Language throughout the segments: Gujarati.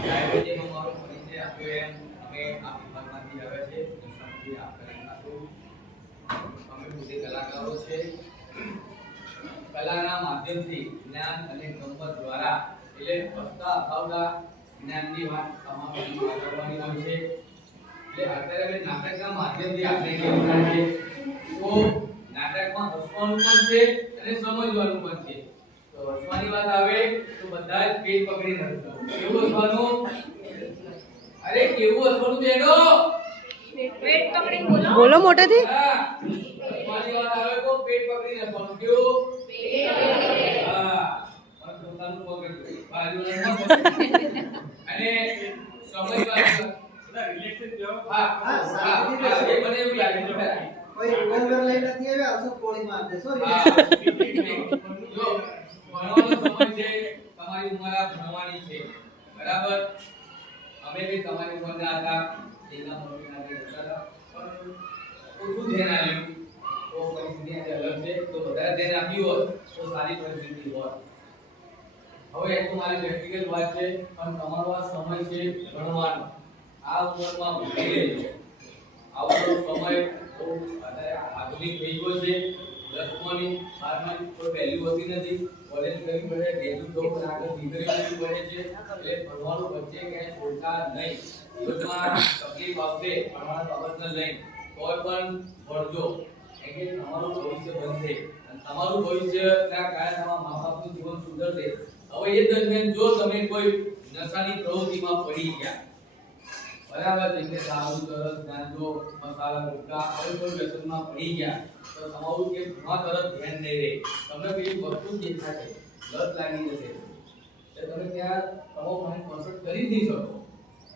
ડાયાબિટીસમાં મારો પરિચય આપ્યો એમ અમે આ વિભાગમાંથી આવે છે નિશાનથી આપણે ખાતું અમે પોતે કલાકારો છે કલાના માધ્યમથી જ્ઞાન અને ગમ્મત દ્વારા એટલે વસ્તા અભાવના જ્ઞાનની વાત તમામ કરવાની હોય છે એટલે અત્યારે નાટકના માધ્યમથી આપણે કેવું છે તો નાટકમાં હસવાનું પણ છે અને સમજવાનું પણ છે તો હસવાની વાત આવે તો બધા જ પેટ પકડી હસતા કેવું હસવાનું અરે કેવું હસવાનું બેડો પેટ પકડી બોલો બોલો મોટેથી હસવાની વાત આવે તો પેટ પકડી હસવાનું કેવું પેટ હા અને પોતાનું પકડી બાજુના અને સમજવાનું રિલેક્ટેડ જો હા એ મને એવું લાગે છે કોઈ રિવોલ્વર લઈ નથી આવ્યા આવસો ગોળી માર દે સોરી જો ભણવાનો સમય છે તમારી ઉંમર આ ભણવાની છે બરાબર અમે બી તમારી ઉંમરના હતા એના મમ્મીના હતા પણ ઓછું ધ્યાન આપ્યું તો પરિસ્થિતિ આજે અલગ છે તો વધારે ધ્યાન આપ્યું હોત તો સારી પરિસ્થિતિ હોત હવે એ તો મારી વ્યક્તિગત વાત છે પણ તમારો આ સમય છે ભણવાનો આ ઉંમરમાં ભણી લેજો આવો સમય તો અત્યારે આધુનિક થઈ ગયો છે 10માની 12માની કોઈ વેલ્યુ હોતી નથી કોલેજ કરવી પડે ગ્રેજ્યુએટ જોબ પર આગળ ડિગ્રી કરવી પડે છે એટલે ભણવાનું વચ્ચે ક્યાંય છોડતા નહીં જીવનમાં તકલીફ આવશે ભણવાના બાબતને લઈને કોઈ પણ ભણજો એટલે તમારું ભવિષ્ય બનશે અને તમારું ભવિષ્યના કારણે તમારા મા બાપનું જીવન સુધરશે હવે એ દરમિયાન જો તમે કોઈ નશાની પ્રવૃત્તિમાં પડી ગયા બરાબર છે કે દારૂ તરફ ગાંજો મસાલા ગુટખા આવી કોઈ વ્યસનમાં પડી ગયા તો તમારું કે ભણવા તરફ ધ્યાન નહીં રહે તમને પેલી વસ્તુ દેખાશે લત લાગી જશે એટલે તમે ત્યાં તમારો માઇન્ડ કોન્સન્ટ્રેટ કરી નહીં શકો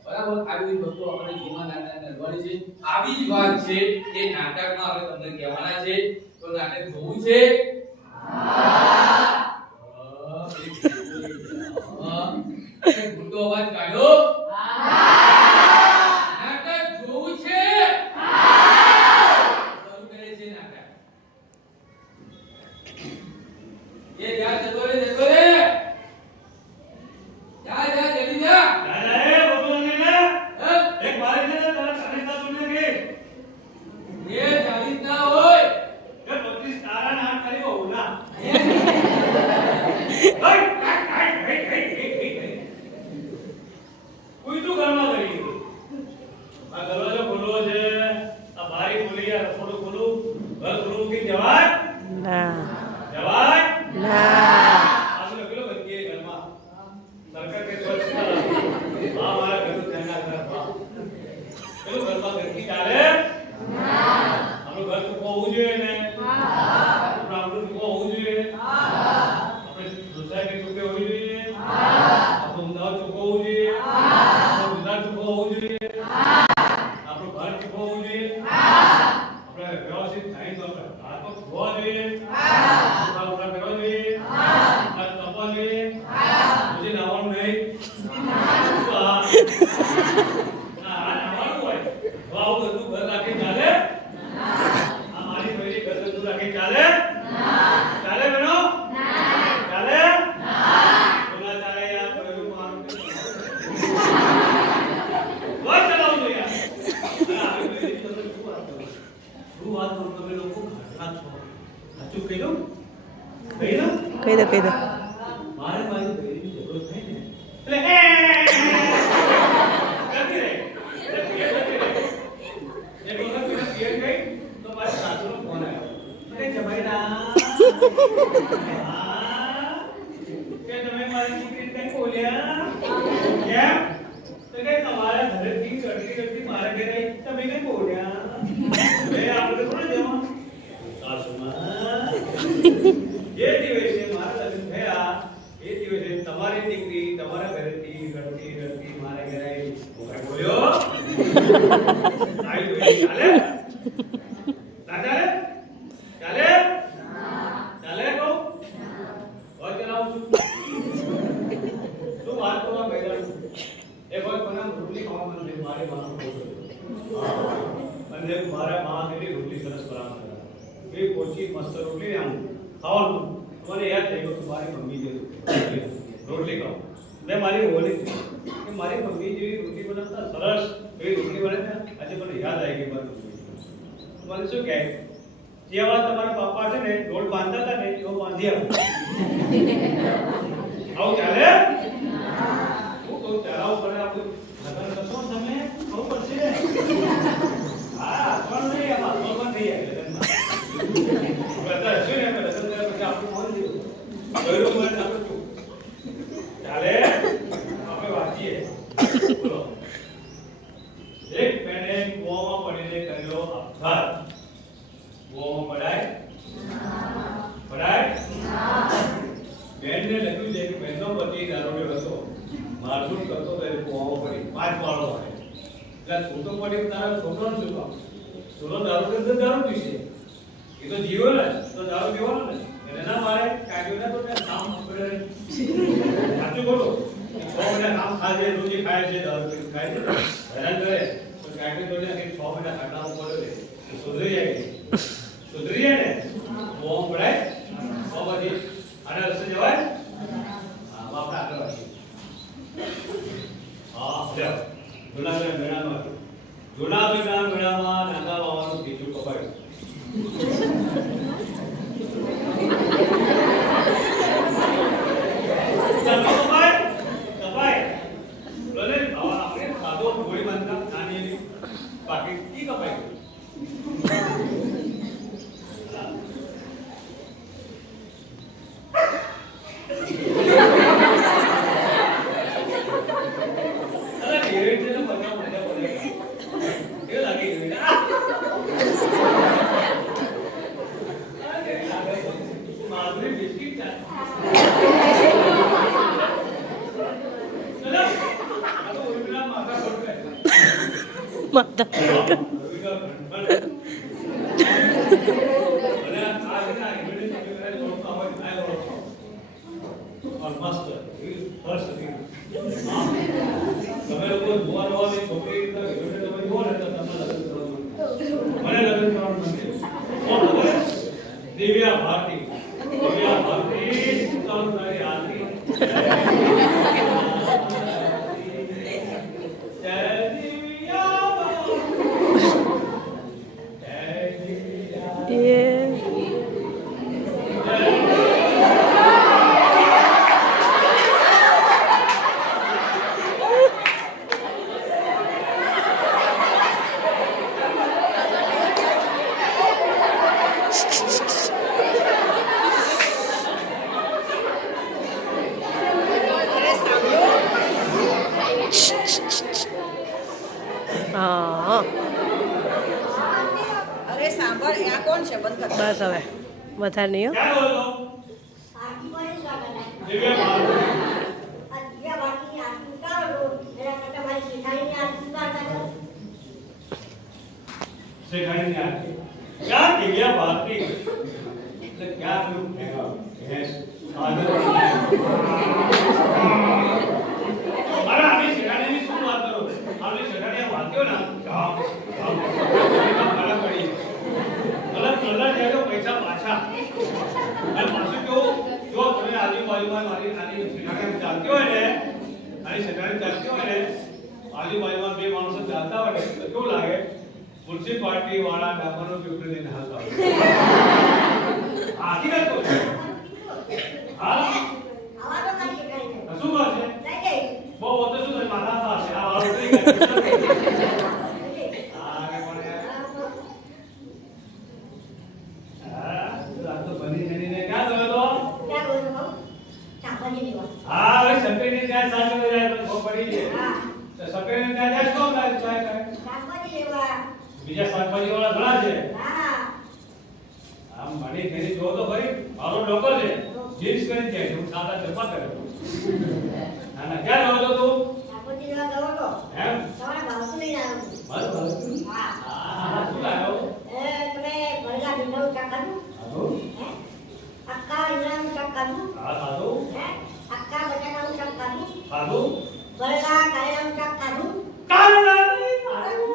બરાબર આવી વસ્તુ આપણે જીવનમાં નાટક કરવાની છે આવી જ વાત છે કે નાટકમાં આપણે તમને કહેવાના છે તો નાટક જોવું છે હા મોટો અવાજ કાઢો કહી દો મારે મારી બેરી ઝઘડો થાય ને એટલે એક વખત પેલા પિયર ગઈ તો મારા સાસુનો ફોન આવ્યો અરે જમાઈના કે તમે મારી દીકરી કઈ બોલ્યા કેમ તો કે તમારા ઘરેથી કરતી મારા ઘરે તમે કઈ બોલ્યા મે આપણે થોડા જવા સાસુમાં જે દિવસે મારા લગ્ન થયા એ દિવસે તમારી દીકરી તમારા ઘરેથી કરતી મારા ઘરે આવી કોઈ બોલ્યો ચાલે ના ચાલે ચાલે ચાલે તો હોય ચલાવું છું તું વાત કરવા બેઠા એ કોઈ કોના રોટલી ખાવા મને મારે માનો અને મારા માં કેટલી રોટલી સરસ બનાવતા એ પોચી મસ્ત રોટલી આમ ખાવાનું મને યાદ થઈ ગયું મારી મમ્મી જે રોટલી ખાવ મેં મારી બોલી કે મારી મમ્મી જેવી રોટલી બનાવતા સરસ એવી રોટલી બને ને આજે મને યાદ આવી ગઈ મારી મમ્મી. મને શું કહે જેવા તમારા પપ્પા છે ને રોડ બાંધતા હતા ને એવો બાંધી આવો. આવું ચાલે? હું કહું ચાલાવું પડે આપણું લગન કરશો ને તમે બહુ પડશે ને. હા પણ નહીં આમાં પણ થઈ જાય લગનમાં. બધા હશું ને આપણે લગન કર્યા પછી આપણું મન થયું ગયું મને આપણે શું ચાલે આપણે વાંચીએ. બોલો એક બેને કૂવામાં પડીને કર્યો આપઘાત. કૂવામાં પડાય પડાય બેનને લખ્યું છે કે બહેનનો પતિ દારૂડિયો હતો, મારઝૂડ કરતો તો એ કૂવામાં પડી 5 વાળો આવે એટલે છોટો પડી તારા છોકરાને શું કામ? છોકરો દારૂ પીતો દારૂ પીશે, એ તો જીવો ને તો દારૂ પીવાનો ને એને ના મારે કાઢ્યો ને તો ત્યાં કામ કરે સાચું ખોટું 6 મહિના કામ ખાય રોજ ખાય છે દારૂ પી ખાય છે હેરાન કરે તો કાઢ્યો તો ને 6 મહિના ખાટાવું પડે તો સુધરી જાય ને બોમ પડાય તો પછી આને રસ્તે જવાય. હા બાપડા આગળ વાંચીએ. હા લ્યો જૂનાગઢ મેળામાં જૂનાગઢના મેળામાં નાના બાવાનું ખીચું કપાયું. માતા દિવ્યા ભારતી તારી આરતી હા અરે સાંભળ આ કોણ છે? બંધ કર. બસ હવે વધારે નહીં હો. ક્યાં બોલો દિવ્યા ભારતી શેખાણીની આરતી. ક્યાં દિવ્યા ભારતી એટલે ક્યાં પેલું ભેંસ આદર અરે આની શેખાણીની શું વાત કરો? આની શેખાણી વાંચ્યો ને ગામ ગામ ગાળા પડી ગલત કલર જાય તો પૈસા પાછા અને પાછું કેવું જો તમે આજુબાજુમાં મારી આની શેખાણી ચાલતી હોય ને આની શેખાણી ચાલતી હોય ને આજુબાજુમાં બે માણસો ચાલતા હોય ને તો કેવું લાગે? મ્યુનિસિપાલિટી વાળા ડાબરનો પેપર લઈને હાલતા હોય. આખી વાત કહું છું. હા શું વાત છે? બહુ તો શું થાય માથા પાસે આ વાળો ઉતરી ગયો. હા કે પણ હા તો બની જઈને ક્યાં ગયો તો? હા હવે સફેદની ત્યાં સાચો જાય તો ખબર પડી જાય. તો સફેદની ત્યાં જાય શું થાય ચાય બીજા શાકભાજી વાળા ઘણા છે. આમ મને તેની જો તો ખરી મારો ડોકર છે જીન્સ કરીને જાય છે હું સાદા ચપ્પા કરે ના ના ક્યાં રહો છો તું? એમ મારું ભાવ હા શું લાગ્યો? ખાધું હા ખાધું ખાધું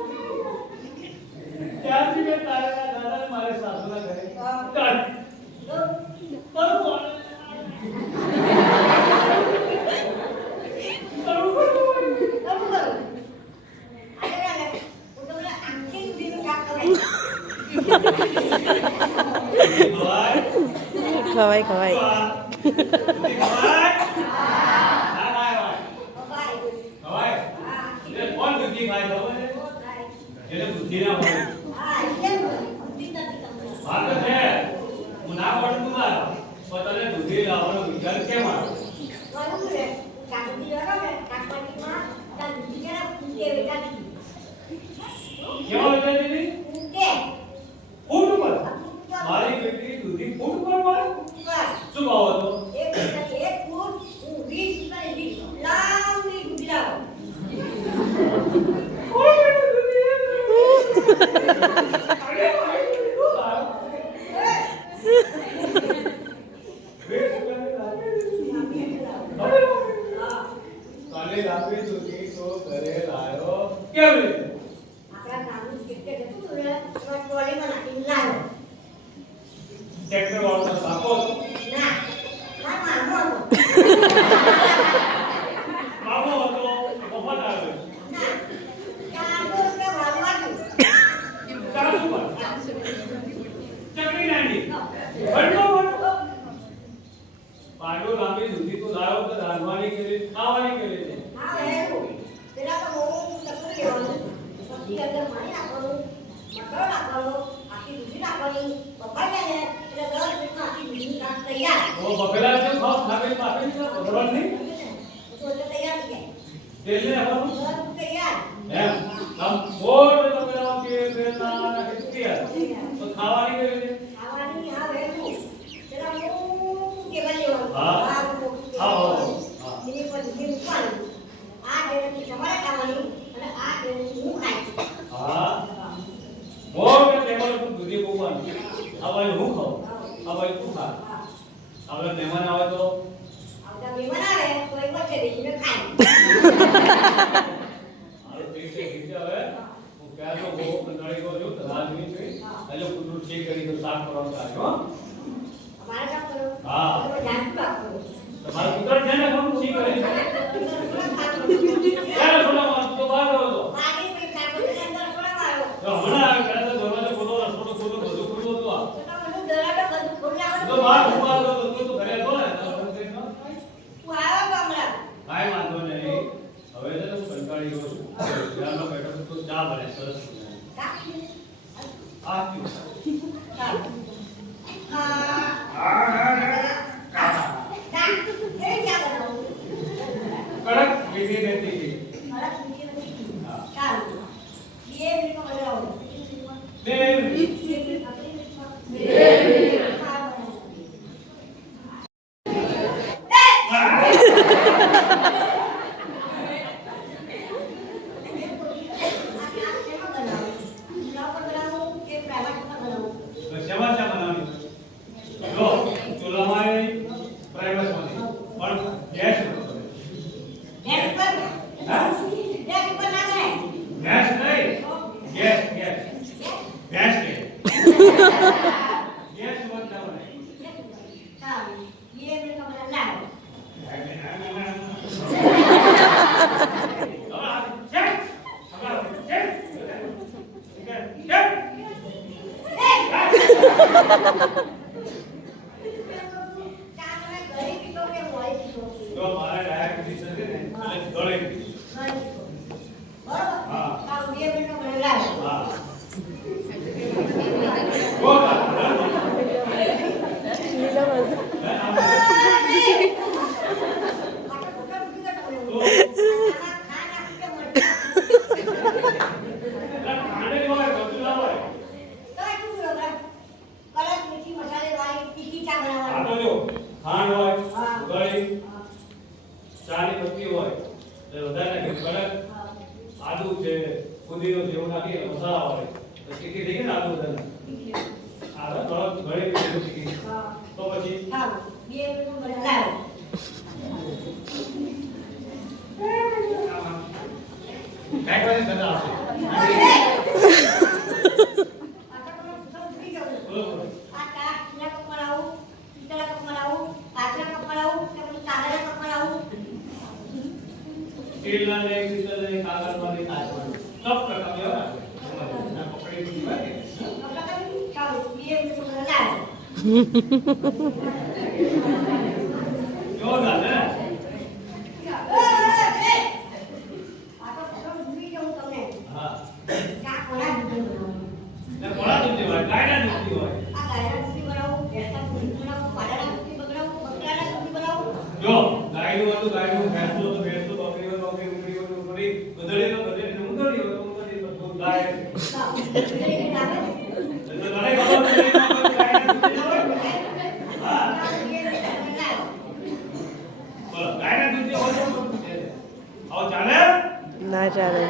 ક્યાંથી મેં તારા દાદા મારે સાસુના ઘરે બરોબર ખવાય ખવાય. મારી બેટી દૂધી ફૂટ પર શું ભાવ હતો? કાલે રાત્રે દૂધી તો ઘરે લાયો કેવી રીતે? ટ્રેક્ટર વાળો સાપો બાબો હતો મફત આવ્યો 400 પર ચકડી નાની ભણતો પાડો લાંબી દૂધી તો લાયો તો રાંધવાની કરી ખાવાની કરી છે वो बकरा जो खाओ खावे पापे का बकरा नहीं तेल ने हम हम बोल बकरा के बेना कितनी है तो खावानी के लिए हां बोल के टेबल पर दूधी भगवान अब હું ખાઉં अब તું ખા આપણે મહેમાન આવે તો આરે પેટ છે હવે હું કહે તો બહુ કંટાળી ગયો છું રાત નહીં છે એટલે કુટુંબ છે કરી તો સાફ કરવાનું ચાલ્યો હા તમારું પુત્ર છે ને કોણ સી કરે છે ક્યારે છોડામાં તો બહાર રહ્યો તો હમણાં આવે ત્યારે તો દરવાજો ખોલો રસ્તો ખોલો બધું ખોલો તો તો બહાર ઉભા તો તો ઘરે તો ને કાઈ વાંધો નહીં હવે તો હું કંટાળી ગયો છું ચાલો બેઠો તો ચા બને સરસ આ કડક મીઠી રહેતી તો મારા ડાયરેક્ટ ડિસિઝન છે ને એટલે દોડે હા હા ખાંડ હોય ગળી ચાની પત્તી હોય એટલે વધારે નાખી કડક આદુ છે ફુદીનો જેવું નાખી મસાલા હોય તો ચીકી થઈ ગઈ ને આદુ વધારે આ થોડો ગળી પીધું ચીકી તો પછી કાઈ કોઈ સદા આવશે સ્ટીલના ને પિત્તળ ને કાગળમાં ને કાચમાં सब प्रकार के होगा ना पकड़े भी नहीं જોરદાર ને હા ને કોળા દૂધ હોય ગાયના દૂધ હોય જો ગાયનું હતું ગાયનું ભેંસનું હતું ભેંસનું બકરી હતું બકરી ઉંગળી હતું ઉંગળી ગધેડીનું ગધેડીનું ઉંગળી હતું ઉંગળી બધું ગાય ના ચાલે.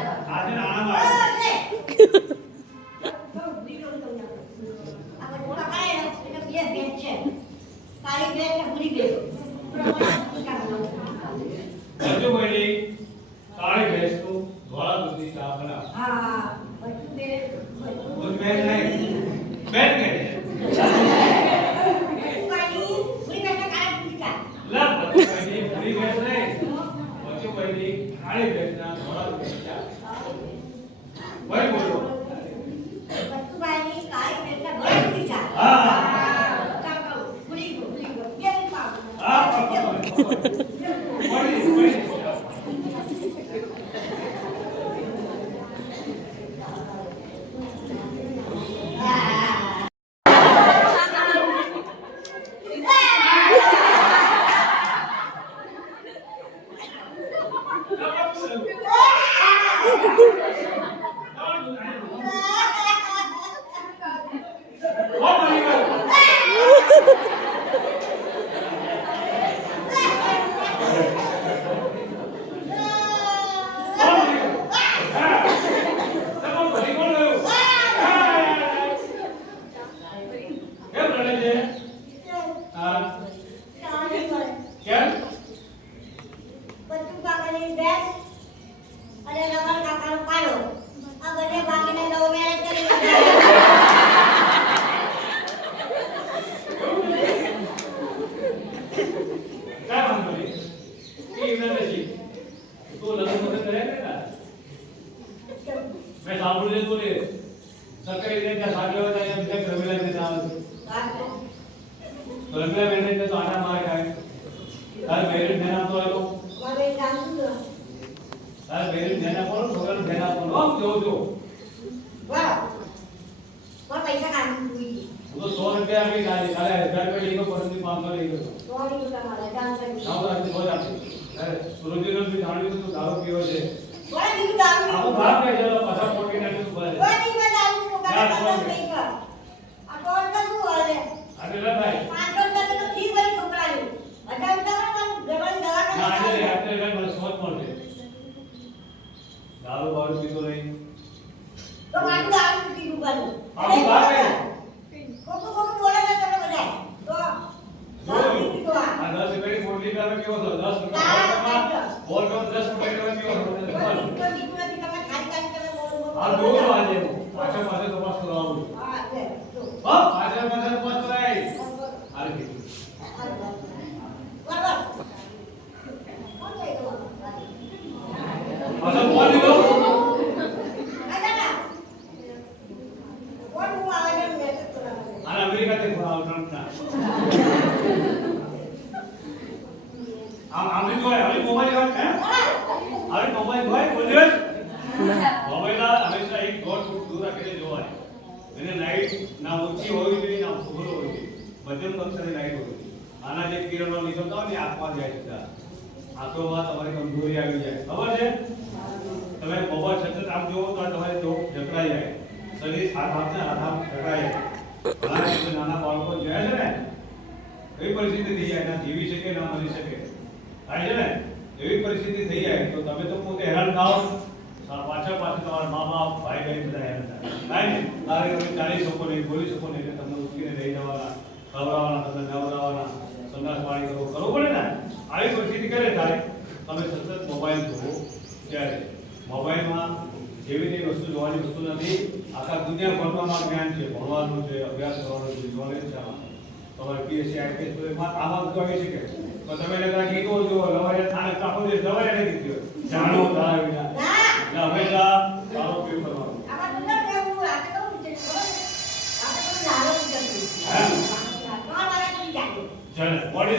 What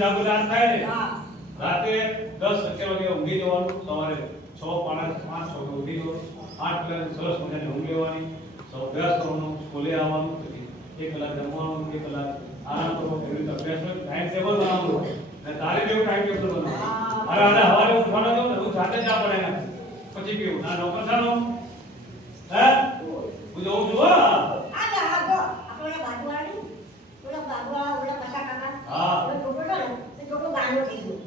જાગૃત થાય ને હા. રાતે 10-11 વાગે ઊંઘી જવાનું, સવારે 6, 5 વાગે ઉઠી જવાનું, 8 કલાક સરસ મજાની ઊંઘ લેવાની, અભ્યાસ કરવાનો, સ્કૂલે આવવાનું, પછી 1 કલાક જમવાનું, 1 કલાક આરામ કરવો, એવી રીતે અભ્યાસનો ટાઈમ ટેબલ બનાવવાનું અને તારે જેવું ટાઈમ ટેબલ બનાવવાનું. અરે હવારે ઉઠવાનો તો હું જાતે જ ના પડે પછી પીવું ના નોકર સાનો હે હું જોઉં છું હા આ આપણા બાજુવાળા ઓલા બાજુવાળા ઓલા પછા કાકા હા. ઓલો છોકરો છે ને તે છોકરો ગાંડો થઈ ગયો.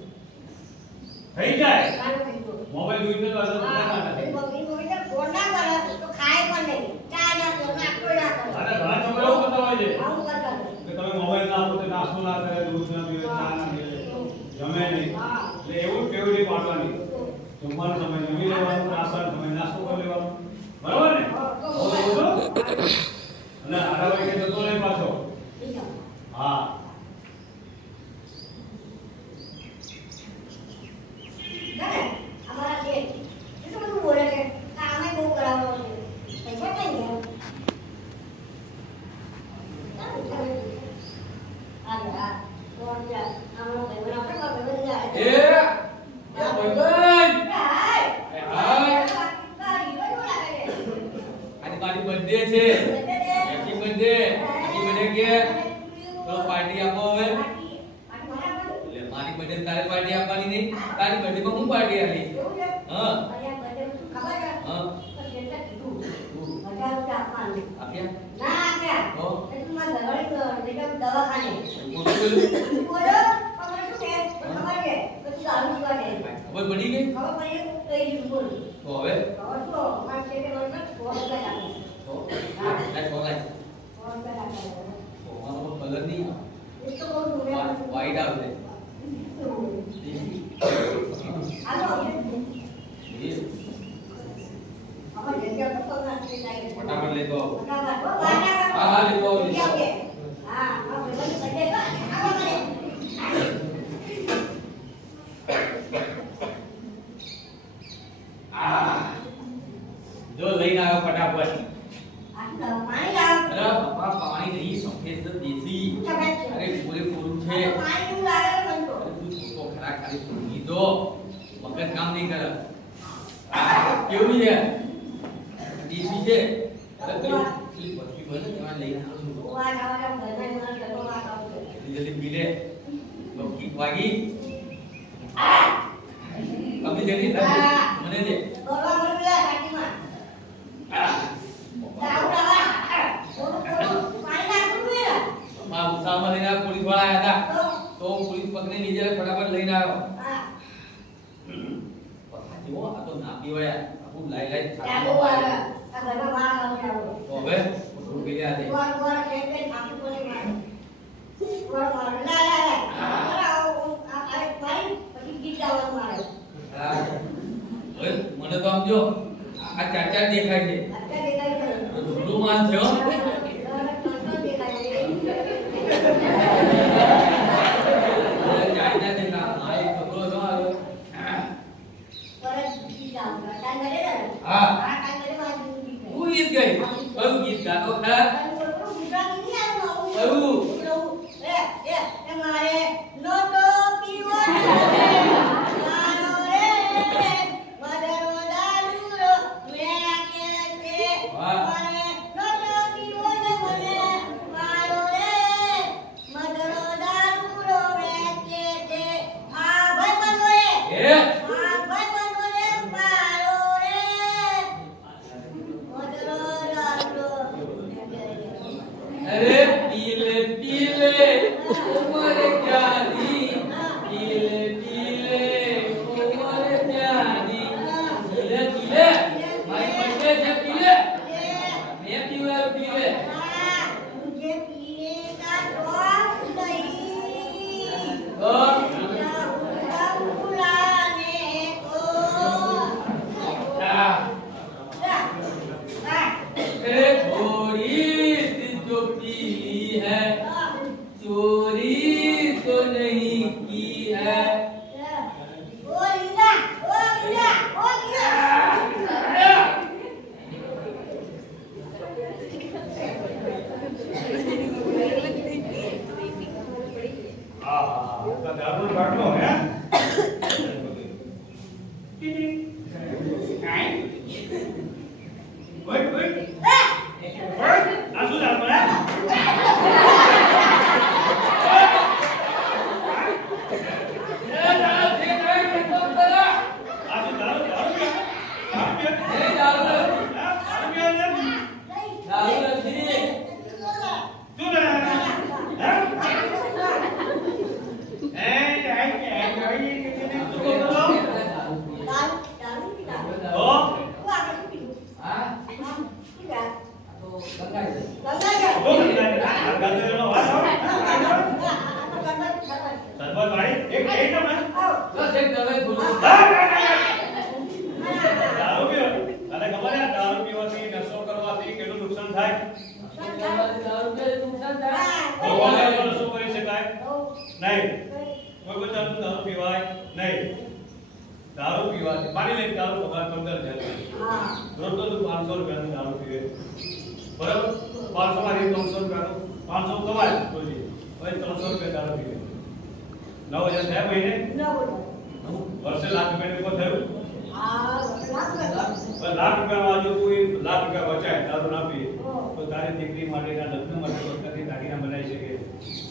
થઈ જાય ગાંડો થઈ ગયો. મોબાઈલ જોઈને તો આદત હા, ના એ બગડી ગયો એટલે ફોન ના કરે તો ખાય પણ નહીં. ચા ના પીવે, નાસ્તો ના કરે. અરે ઘણા છોકરાઓ કરતા હોય છે આવું કરતા હોય. કે તમે મોબાઈલ ના આપો તો નાસ્તો ના કરે, દૂધ ના પીવે, ચા ના પીવે, જમે નહીં. એટલે એવું કેવડી પાડવાની જમવાનો સમય જમી લેવાનું, નાસ્તાનો સમય નાસ્તો કરી લેવાનો, બરાબર ને? અને 8 વાગે જતો રહે પાછો. હા દાદા, અમારા છે એટલું બધું બોલે છે કામે બહુ કરાવવાનો છે. પૈસા કઈ ગયા? એ ભાઈબંધ આજે મારી બર્થડે છે. Happy birthday. હેપી બર્થડે કે તો પાર્ટી આપો હવે. એટલે મારી બર્થડે તારે પાર્ટી આપવાની નહીં, તારી બર્થડે માં હું પાર્ટી આપી. હા હા આપ્યા તો મોટું બોલ્યું. ખબર પડી ગઈ તો હવે તો લાય કલર નહીં વ્હાઈટ આવશે. ફટાફટ લેતો આવો. હા લેતો આવો. જો લઈને આવ્યો ફટાફટ. અરે બાપા પાણી નહીં, સફેદ દેશી. અરે પૂરેપૂરું છે. અરે તું છોકરો ખરા ખાલી સૂંઘી દો, મગજ કામ નહીં કરે. કેવું છે? દેશી છે. અરે પેલી બરફી બને એમાં લઈને આવું. જલ્દી પી લે. તો કીક વાગી. કમી જલ્દી મને દે. ઉત્સાહમાં લઈને પોલીસ વાળા આવ્યા હતા તો પોલીસ પકડી નીચે ફટાફટ લઈને આવ્યો. પથારી આ તો ના પીવાય, આખું લાઈ લાઈ તો હવે થોડું પી લે આજે. હવે મને તો આમ જો આ ચાર દેખાય છે. ધૂળું માન છે હો. હું ગીત ગઈ કયું ગીત ગાતો ખરા? આ શું દારૂ હે? દારૂ પીવાથી માની લે દારૂ પગાર 15,000 રોજ તો 500 રૂપિયાનો દારૂ પીવે બરાબર 500 માંથી 300 રૂપિયાનો 500 કમાય રોજે હવે 300 રૂપિયા દારૂ પીવે 9,000 થયા મહિને વર્ષે લાખ રૂપિયા ઉપર થયું લાખ રૂપિયામાં જો કોઈ લાખ રૂપિયા બચાય દારૂ ના પીએ તો તારી દીકરી માટેના લગ્ન માટે વખતથી દાગીના બનાવી શકે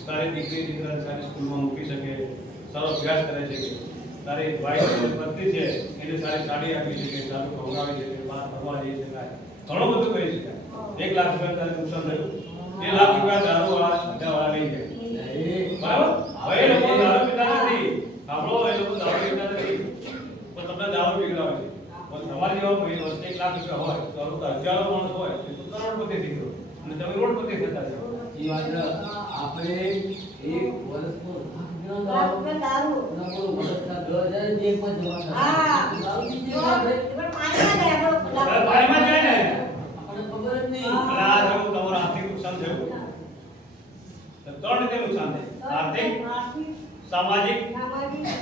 તારી દીકરી દીકરાને સારી સ્કૂલમાં મૂકી શકે સારો અભ્યાસ કરે છે તારી ભાઈ પત્ની છે એને સારી સાડી આપી શકે સારું ખવડાવી શકે બહાર ફરવા જઈ શકાય ઘણું બધું કરી શકાય 1 લાખ રૂપિયા તારે નુકસાન થયું 2 લાખ રૂપિયા દારૂ વાળા ધંધાવાળા લઈ જાય બરાબર હવે એ લોકો દારૂ પીતા નથી સાંભળો એ લોકો દારૂ પીતા નથી પણ તમને દારૂ પીવડાવે છે પણ તમારી જેવા ભાઈ વર્ષે 1 લાખ રૂપિયા હોય તો હજારો માણસ હોય તો કરોડપતિ થઈ ગયો અને તમે રોડપતિ થતા છો એ વાત આપણે એક વર્ષનો દારૂ નકો વર્ષના 10,000 એક માં જમા દારૂ પીધી આપણે પાણીમાં જાય ને આપણને ખબર જ નહીં આ જો તમારું આર્થિક નુકસાન થયું તો 3 રીતે નુકસાન થાય આર્થિક સામાજિક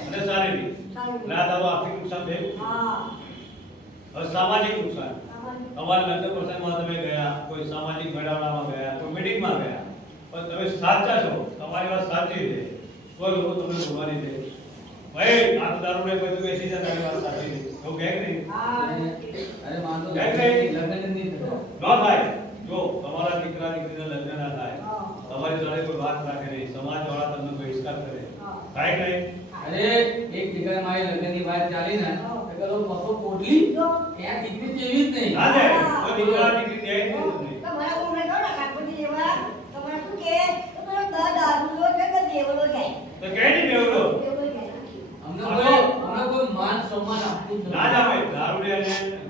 અને શારીરિક એટલે આ તારું આર્થિક નુકસાન થયું હવે સામાજિક નુકસાન તમારા લગ્ન પ્રસંગમાં તમે ગયા કોઈ સામાજિક મેળાવડામાં ગયા કોઈ મીટિંગમાં ગયા પણ તમે સાચા છો તમારી વાત સાચી છે તો લોકો તમને બોલવાની છે ભાઈ આ તો દારૂ ને બધું બેસી જાય તારી વાત સાચી છે તો કે નહીં અરે માનો કે લગ્ન નહીં થતો ન થાય જો તમારા દીકરા દીકરીના લગ્ન ના થાય તમારી જોડે કોઈ વાત રાખે નહીં સમાજ વાળા તમને બહિષ્કાર કરે થાય કે નહીં અરે એક દીકરા મારી લગ્નની વાત ચાલી ને તો પેલો પસો પોટલી ત્યાં દીકરી જેવી જ નહીં ના જાય તો દીકરા દીકરી જાય નહીં તો કે નહીં બેવડો અમને કોઈ માન સન્માન આપતું જ ના જાવે દારૂ ને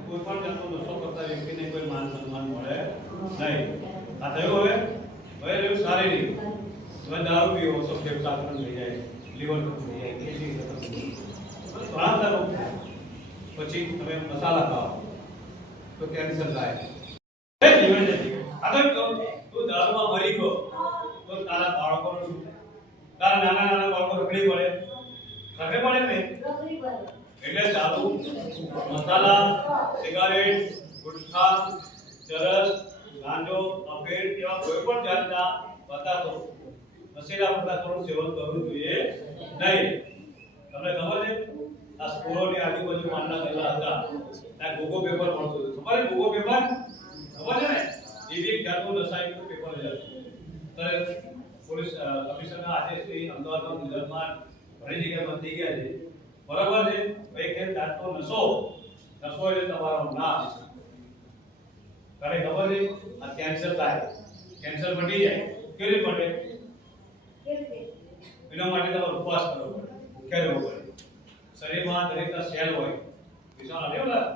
કોઈ પણ જાતનો નશો કરતા વ્યક્તિને કોઈ માન સન્માન મળે નહીં આ થયું હવે રહ્યું શારીરિક તમે દારૂ પીવો તો ફેફસા ખરાબ થઈ જાય લીવર ખરાબ થઈ જાય કિડની ખરાબ થઈ જાય ઘણા બધા રોગ થાય પછી તમે મસાલા ખાઓ તો કેન્સર થાય જીવન જતી આગળ તું દારૂમાં મરી ગયો તો તારા બાળકોનું શું થાય તારા નાના બાળકો રખડી પડે રખડે પડે ને એટલે ચાલુ મસાલા સિગારેટ ગુટખા ચરસ ગાંજો અફેર એવા કોઈ પણ જાતના પદાર્થો નશીલા પદાર્થોનું સેવન કરવું જોઈએ નહીં તમને ખબર છે આ સ્કૂલોની આજુબાજુ માંડના થયેલા હતા ત્યાં ગોગો પેપર મળતું હતું ખબર છે ગોગો પેપર ખબર છે ને એ બી એક જાતનું નશાયુક્ત પેપર જ હતું ત્યારે પોલીસ કમિશનરના આદેશથી અમદાવાદમાં ગુજરાતમાં ઘણી જગ્યાએ બંધ થઈ ગયા છે બરાબર છે ભાઈ કે જાતનો નશો એટલે તમારો નાશ તને ખબર છે આ કેન્સર થાય કેન્સર મટી જાય કેવી રીતે મટે એના માટે તમારે ઉપવાસ કરવો પડે ભૂખ્યા રહેવું પડે શરીરમાં દરેકના સેલ હોય વિશાળ અનેવલા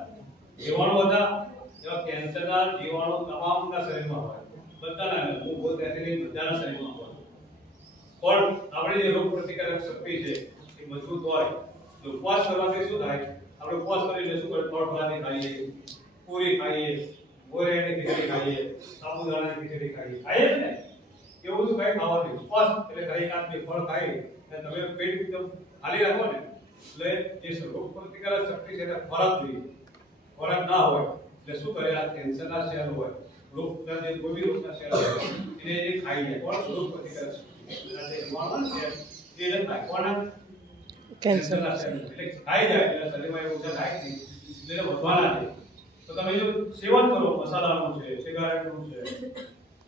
જીવાણુ હતા એવા કેન્સરના જીવાણુ તમામના શરીરમાં હોય બધાના હું બોલ ત્યાંથી બધાના શરીરમાં હોય પણ આપણી જે રોગ પ્રતિકારક શક્તિ છે એ મજબૂત હોય તો ઉપવાસ કરવાથી શું થાય આપણે ઉપવાસ કરીને શું કરે ફળ ફળાદી ખાઈએ પૂરી ખાઈએ ગોરેની ખીચડી ખાઈએ સાબુદાણાની ખીચડી ખાઈએ ને એવું બધું કઈ ખાવાનું ઉપવાસ એટલે કઈ કામ બે ફળ ખાઈ અને તમે પેટ એકદમ ખાલી રાખો ને એટલે જે રોગ પ્રતિકારક શક્તિ છે એને ખોરાક જોઈએ ખોરાક ના હોય એટલે શું કરે આ કેન્સરના સેલ હોય રોગના જે કોઈ બી રોગના સેલ હોય એને જે ખાઈ જાય કોણ રોગ પ્રતિકારક શક્તિ એને ખાય કોણ કેન્સરના સેલ એટલે ખાઈ જાય એટલે શરીરમાં એવું છે થાય નહીં એટલે વધવાના છે. તો તમે જો સેવન કરો, મસાલાનું છે, સિગારેટનું છે,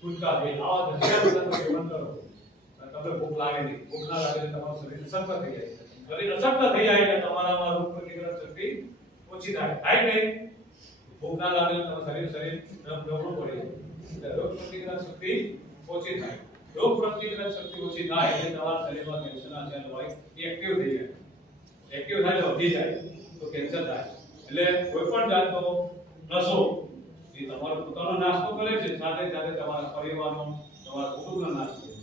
ગુટખા છે, આવા ધસિયા પદાર્થનું સેવન કરો, તમને ભૂખ લાગે નહીં. ભૂખ ના લાગે એટલે તમારું શરીર અશક્ત થઈ જાય. શરીર અશક્ત થઈ જાય એટલે તમારામાં રોગ પ્રતિકારક શક્તિ ઓછી થાય. થાય નહીં? ભૂખ ના લાગે એટલે તમારું શરીર નબળું પડે. એટલે રોગ પ્રતિકારક શક્તિ ઓછી થાય. રોગ પ્રતિકારક શક્તિ ઓછી થાય એટલે તમારા શરીરમાં કેન્સરના સેલ હોય એ એક્ટિવ થઈ જાય. એક્ટિવ થાય એટલે વધી જાય તો કેન્સર થાય. એટલે કોઈ પણ જાતનો નશો એ તમારો પોતાનો નાશ તો કરે છે, સાથે સાથે તમારા પરિવારનો, તમારા કુટુંબનો નાશ કરે છે.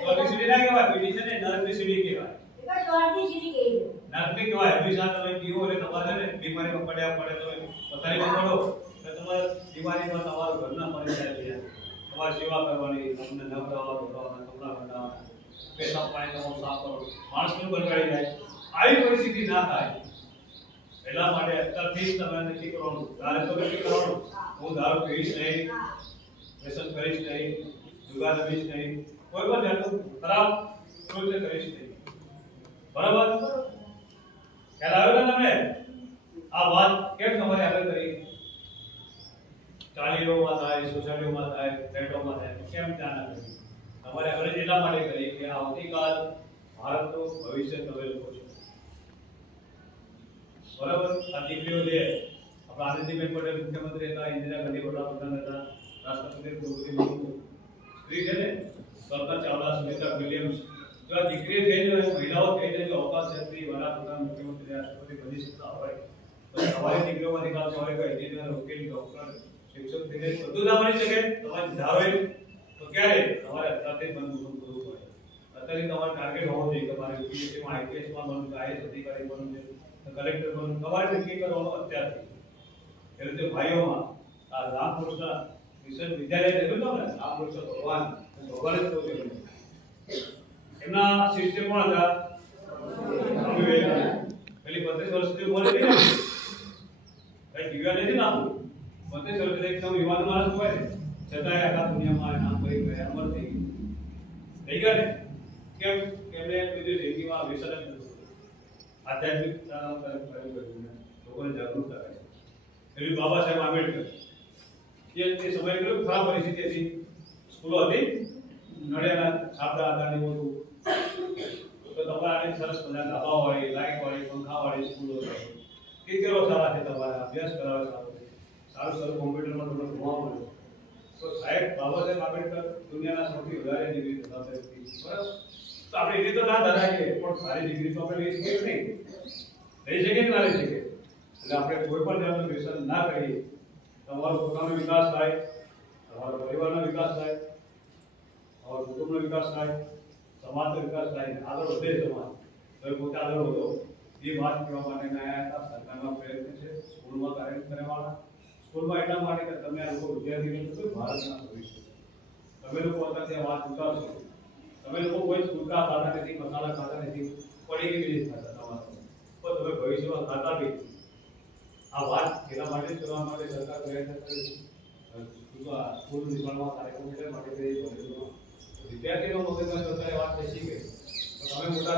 ચોથી સીડી ના કહેવાય, બીજી છે ને નરકની સીડી કહેવાય. એટલે સ્વર્ગની સીડી કહી દો. નરકની કહેવાય. હંમેશા તમે પીવો એટલે તમારે છે ને બીમારીમાં પડ્યા પડે, તમે પથારીમાં પડો એટલે તમારે બીમારીમાં તમારા ઘરના મરી જાય છે. તમારે સેવા કરવાની, તમને નવડાવવા, ધોવડાવવાના, કપડાં બંધાવવાના, પેશાબ પાણી તમારું સાફ કરો, માણસ કેવું કંટાળી જાય. આવી પરિસ્થિતિ ના થાય એટલા માટે અત્યારથી જ તમે નક્કી કરવાનું. તારે તો નક્કી કરવાનું, હું દારૂ પીવીશ નહીં, વ્યસન કરીશ નહીં, જુગાર રમીશ નહીં, કોઈ પણ જાતનું ખરાબ કૃત્ય કરીશ નહીં. બરાબર? ખ્યાલ આવ્યો ને તમને? આ વાત કેમ તમારે આગળ કરી? ચાલીઓમાં થાય, સોસાયટીઓમાં થાય, ફ્લેટોમાં થાય, કેમ ત્યાં ના કરી? તમારે આગળ એટલા માટે કરી કે આવતીકાલ ભારતનું ભવિષ્ય તમે લોકો છો. બરાબર? આ દીકરીઓ છે, આપણા આનંદીબેન પટેલ મુખ્યમંત્રી હતા, ઇન્દિરા ગાંધી વડાપ્રધાન હતા, રાષ્ટ્રપતિ દ્રૌપદી મુર્મુ સ્ત્રી છે ને, કલ્પના ચાવલા, સુનિતા વિલિયમ્સ, જો આ દીકરીઓ થઈને મહિલાઓ થઈને જો અવકાશ ક્ષેત્રી વડાપ્રધાન, મુખ્યમંત્રી, રાષ્ટ્રપતિ બની શકતા હોય તો તમારી દીકરીઓમાંથી કામ સવારે કોઈ એન્જિનિયર, વકીલ, ડોક્ટર, શિક્ષક થઈને બધું ના બની શકે. તમારે ધારો તો ક્યારે તમારે અત્યારથી બંધ કરવું પડે. અત્યારે તમારે ટાર્ગેટ હોવો જોઈએ કે તમારે યુપીએસસીમાં, આઈપીએસમાં બનવું છે, આઈએસ અધિકારી બનવું છે, કલેક્ટર બનવું. તમારે નક્કી કરવાનું અત્યારથી. એ રીતે ભાઈઓમાં આ રામ પુરુષના મિશન વિદ્યાલય જોયું તમે, રામ પુરુષ ભગવાન ભગવાન જ કહું છું. એમના શિષ્ય કોણ હતા? સ્વામી વિવેકાનંદ. પેલી 32 વર્ષથી ઉંમર થઈ ને, કઈ જીવ્યા નથી ને આપણું. 32 વર્ષથી એકદમ યુવાન માણસ હોય ને, છતાંય આખા દુનિયામાં નામ કરી ગયા, અમર થઈ ગયું. થઈ ગયા ને? કેમ? એમણે બીજું જિંદગીમાં વ્યસન જ નતું. આધ્યાત્મિકતાનો લોકોને જાગૃત કરે છે. એવી બાબા સાહેબ આંબેડકર, એ સમય કેટલો ખરાબ પરિસ્થિતિ હતી. સ્કૂલો હતી, નડિયાના છાપરા હતા ને બધું. તો તમારે સરસ મજા ધાબા વાળી, લાઈટ વાળી, પંખા વાળી સ્કૂલો હતી. ટીચરો સારા છે, તમારા અભ્યાસ કરાવે સારો છે, સારું સારું કોમ્પ્યુટરમાં તમને ભણવા મળે. તો સાહેબ બાબા સાહેબ આંબેડકર દુનિયાના સૌથી વધારે ડિગ્રી ધરાવતા વ્યક્તિ. બરાબર? તો આપણે એટલી તો ના ધરાવીએ, પણ સારી ડિગ્રી તો આપણે લઈ શકીએ નહીં. લઈ શકીએ કે ના લઈ શકીએ? એટલે આપણે કોઈ પણ જાતનું વ્યસન ના કરીએ. તમારો પોતાનો વિકાસ થાય, તમારા પરિવારનો વિકાસ થાય, તમારા કુટુંબનો વિકાસ થાય, સમાજનો વિકાસ થાય, આગળ વધે સમાજ. તમે પોતે આગળ વધો એ વાત કહેવા માટે મેં આવ્યા હતા. સરકારના પ્રયત્ન છે સ્કૂલમાં કાર્ય કરવાના. સ્કૂલમાં એટલા માટે કે તમે આ લોકો વિદ્યાર્થીઓ છો, ભારતના ભવિષ્ય. તમે લોકો અત્યારે વાત ઉતારશો. તમે લોકો કોઈ ગુટખા ખાતા નથી, મસાલા ખાતા નથી, પડી કેવી રીતે ખાતા તમારા, પણ તમે ભવિષ્યમાં ખાતા બી. આ વાત એના માટે જ કરવા માટે સરકાર પ્રયત્ન કરે છે. સ્કૂલ નિશાળમાં કાર્યક્રમ એટલા માટે વિદ્યાર્થીઓ મગજમાં જોતા એ વાત શીખે. તો તમે મોટા